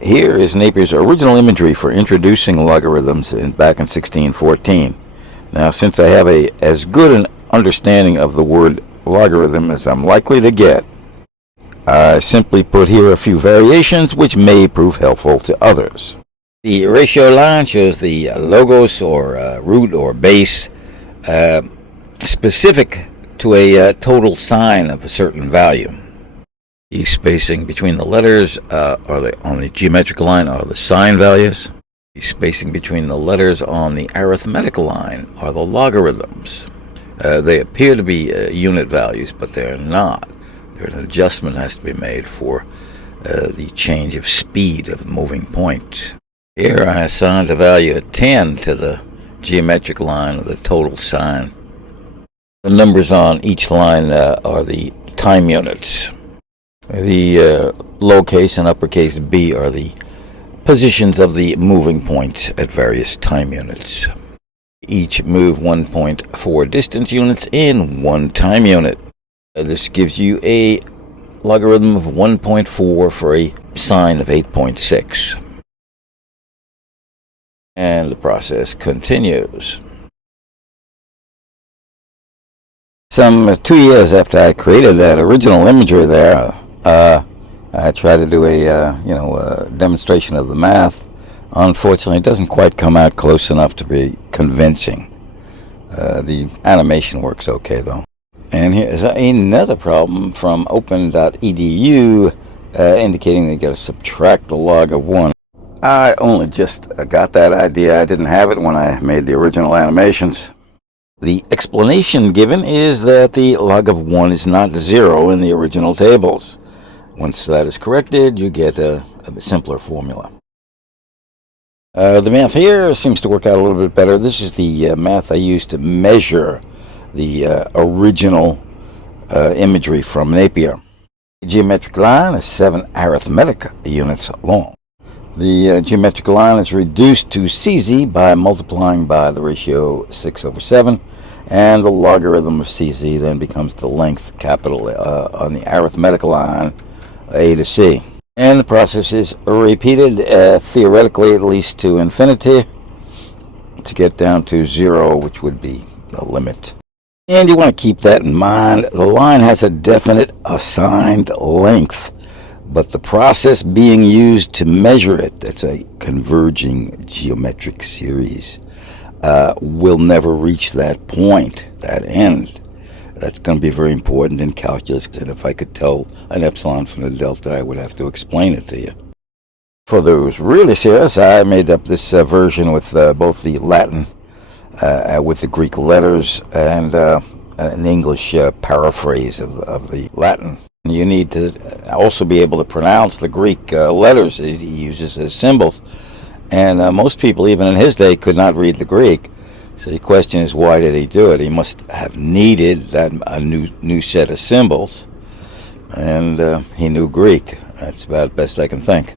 Here is Napier's original imagery for introducing logarithms back in 1614. Now, since I have as good an understanding of the word logarithm as I'm likely to get, I simply put here a few variations which may prove helpful to others. The ratio line shows the logos or root or base specific to a total sign of a certain value. The spacing between the letters on the geometric line are the sign values. The spacing between the letters on the arithmetic line are the logarithms. They appear to be unit values, but they're not. An adjustment has to be made for the change of speed of the moving point. Here I assigned a value of 10 to the geometric line of the total sign. The numbers on each line are the time units. The lowercase and uppercase b are the positions of the moving points at various time units. Each move 1.4 distance units in one time unit. This gives you a logarithm of 1.4 for a sine of 8.6. And the process continues. Some 2 years after I created that original imagery there, I tried to do a demonstration of the math. Unfortunately, it doesn't quite come out close enough to be convincing. The animation works okay, though. And here's another problem from open.edu indicating that you got to subtract the log of 1. I only just got that idea. I didn't have it when I made the original animations. The explanation given is that the log of 1 is not 0 in the original tables. Once that is corrected, you get a simpler formula. The math here seems to work out a little bit better. This is the math I used to measure the original imagery from Napier. The geometric line is 7 arithmetic units long. The geometric line is reduced to CZ by multiplying by the ratio 6/7, and the logarithm of CZ then becomes the length, capital, on the arithmetic line, A to C. And the process is repeated, theoretically at least to infinity, to get down to 0, which would be the limit. And you want to keep that in mind. The line has a definite assigned length, but the process being used to measure it, that's a converging geometric series, will never reach that point, that end. That's going to be very important in calculus, and if I could tell an epsilon from the delta, I would have to explain it to you. For those really serious, I made up this version with both the Latin, with the Greek letters, and an English paraphrase of the Latin. You need to also be able to pronounce the Greek letters that he uses as symbols. And most people, even in his day, could not read the Greek. So the question is, why did he do it? He must have needed a new set of symbols. And he knew Greek. That's about the best I can think.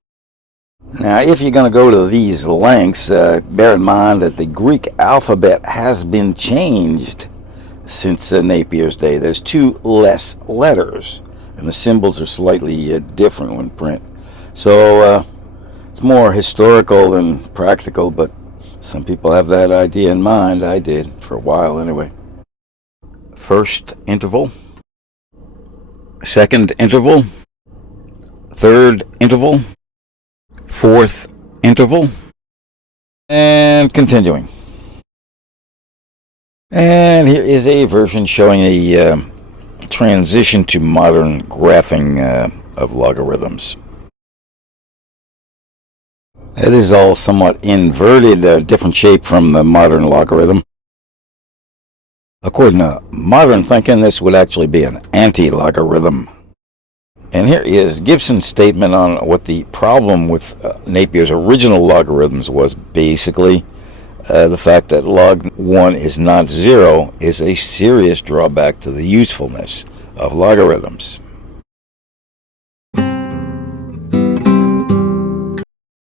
Now, if you're going to go to these lengths, bear in mind that the Greek alphabet has been changed since Napier's day. There's 2 less letters, and the symbols are slightly different when print. So it's more historical than practical, but some people have that idea in mind. I did, for a while anyway. First interval, second interval, third interval, fourth interval, and continuing. And here is a version showing a transition to modern graphing of logarithms. It is all somewhat inverted, a different shape from the modern logarithm. According to modern thinking, this would actually be an anti-logarithm. And here is Gibson's statement on what the problem with Napier's original logarithms was. Basically, the fact that log 1 is not 0 is a serious drawback to the usefulness of logarithms.